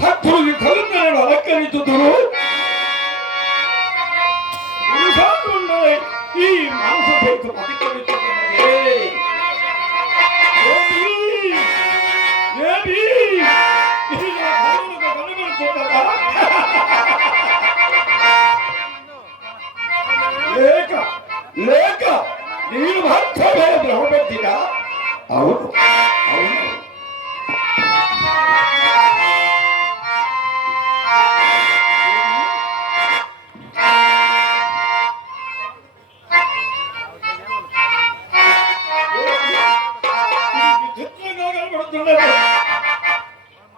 ಹತ್ತಿರವಾಗಿ ಕರುಣೆಯನ್ನು ಅಲಂಕರಿಸಿದರು ಈ ಮಾಂಸ ಸಹಿತ ಪ್ರತಿಕ್ರಿಯಿಸುತ್ತದೆ ಲೇಖ ಲೇಖ ನೀನು ಹತ್ತು ಬೇರೆ ಹೋಗ್ಬಿಡ್ತೀರಾ ಹೌದು ಹೌದು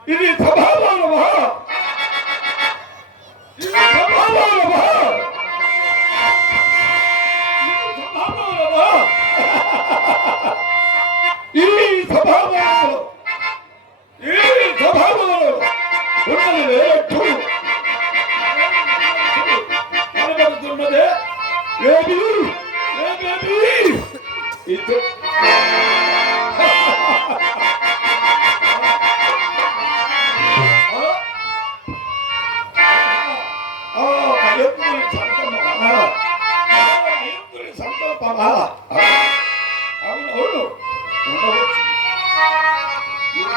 ఇది సభాభావమా ఇది సభాభావమా ఇది సభాభావమా ఈ ఉన్నది వేరట్టు కనబడుతున్నదే. ఇది.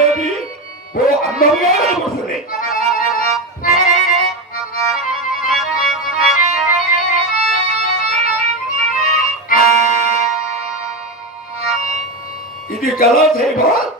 ఏమైతే లేదు ఓ అందముగా కనబడుతున్నాయి ఇది కళాశైవా ఇది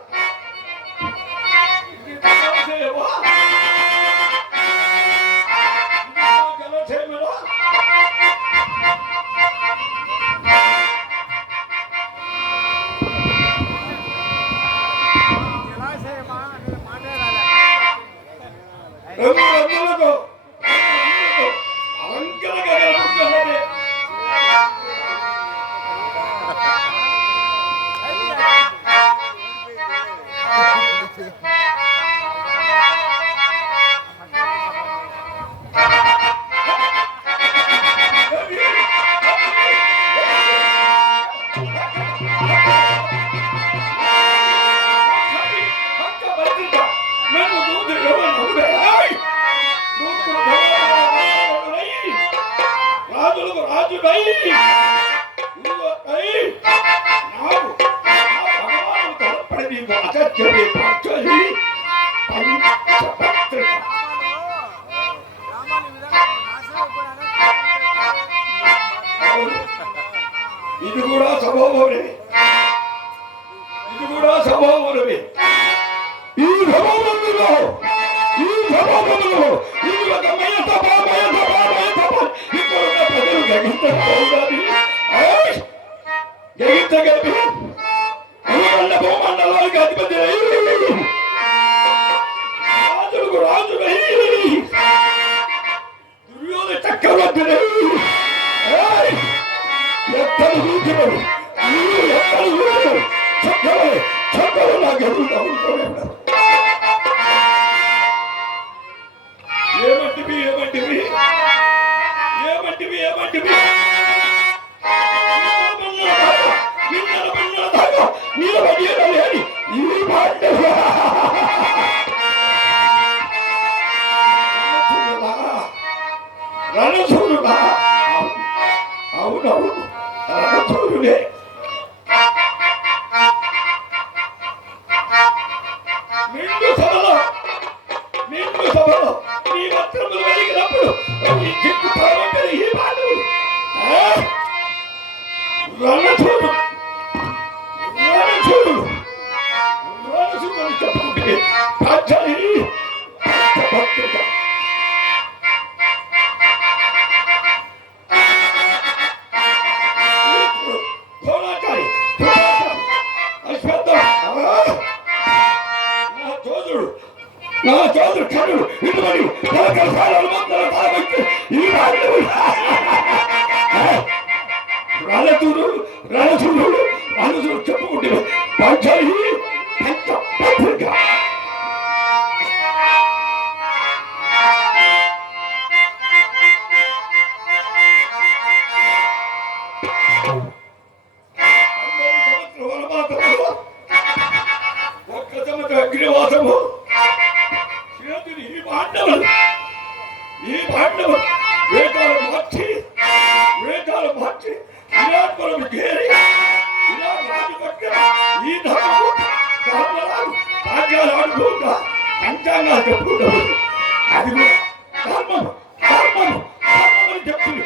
ఎక్కడ మీరు ఎక్కడ నాకు ఎదురుగా ఉంటాడు ఏమంటివి ఏమంటివి ఏమంటివి ఏమంటివి నిలబడి లేని ఈ మాట చంద్రుడు నా చంద్రుడు కర్ణుడు ఇంద్రుడు కలకలసాలు మంత్రులు తాగొచ్చి ఈ రాజుడు రాలచూడు రాలచూడు రాలచూడు చెప్పుకుంటే పంచాయి. పెద్ద పత్రిక. Thank you. రాజ్యాలు ఆడుకుంటా పంచాంగాలు చెప్పుకుంటారు అది కూడా ధర్మము. ధర్మము. ధర్మం అని చెప్తుంది.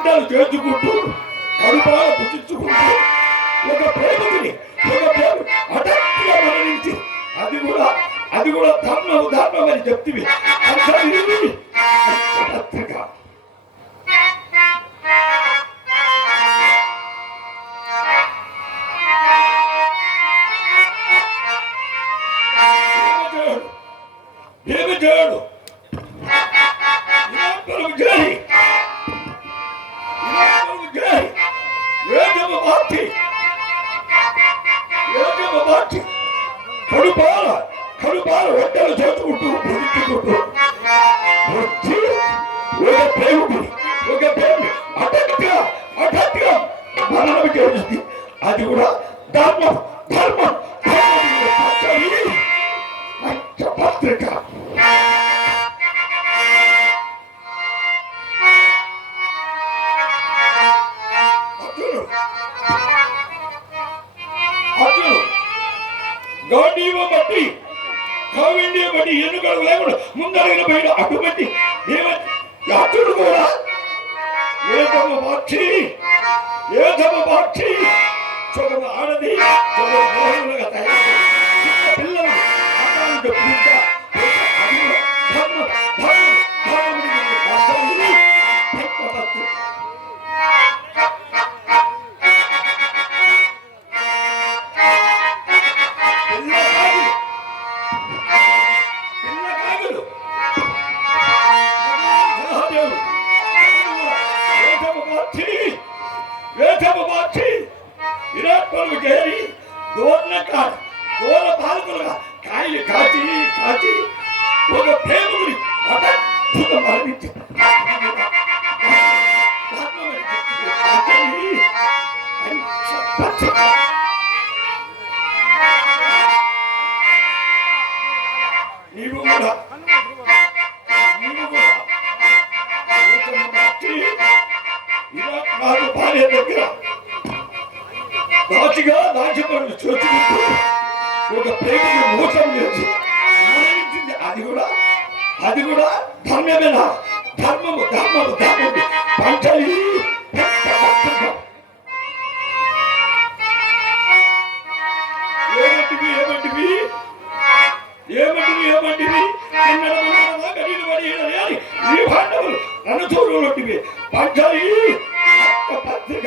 వంటలు చేర్చుకుంటూ కడుపాలు పుచ్చుకుంటూ ఒక ప్రేమికుని ఒక ప్రేమ అటక్తిగా మరణించి అది కూడా అది కూడా ధర్మ ఉదాహరణ అని చెప్తివి. అంతది మరణం అది కూడా ధర్మం ధర్మం పత్రిక అర్జునుడు. బట్టి గౌండీవ బట్టి ఎన్నుకలు లేకుండా ముందరగిన అటువంటి అర్జునుడు కూడా ఏదమ మార్చి ये जब बात थी छोड़ आड़ दी तो मोहन लगाता है దోర్న కాడ దూర పాలకులుగా కాయలు కాచి కాచి ఒక ప్రేమకుని అద్భుత మరణించి పత్రిక నీవు కూడా నీవు కూడా వేదము మార్చి విరాట్ భార్య దగ్గర ఒక ప్రేమిని మోసం చేసి అది కూడా అది కూడా ధర్మమేనా? ధర్మము ధర్మము ధర్మము. పంచలి ఏమంటివి ఏమంటివి? ఏమంటివి ఏమంటివి? అని ఈ భాండవులు నన్ను చూడగొట్టివి పంచలి పత్రిక.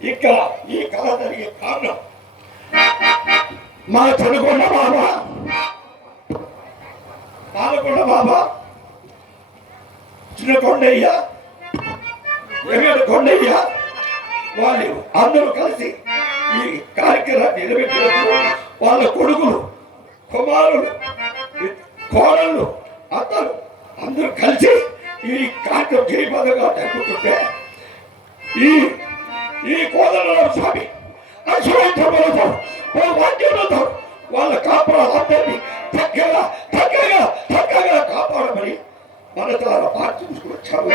ఇక్కడ ఈ కళ జరిగే కారణం మా చనుకొండ బాబా. పాలకొండ బాబా. చిన్న కొండయ్య ఎగడ కొండయ్య వాళ్ళు అందరూ కలిసి ఈ కార్యక్రమాన్ని నిలబెట్టినప్పుడు వాళ్ళ కొడుకులు కుమారులు కోడళ్ళు అత్తలు అందరూ కలిసి ఈ కార్యక్రమం జయపదగా తగ్గుతుంటే ఈ ఈ కోదండరామ స్వామి అశ్వత్థములతో ఓ వాక్యములతో వాళ్ళ కాపాడాలందరినీ చక్కగా చక్కగా చక్కగా కాపాడమని మన ద్వారా ప్రార్థించుకు వచ్చాము.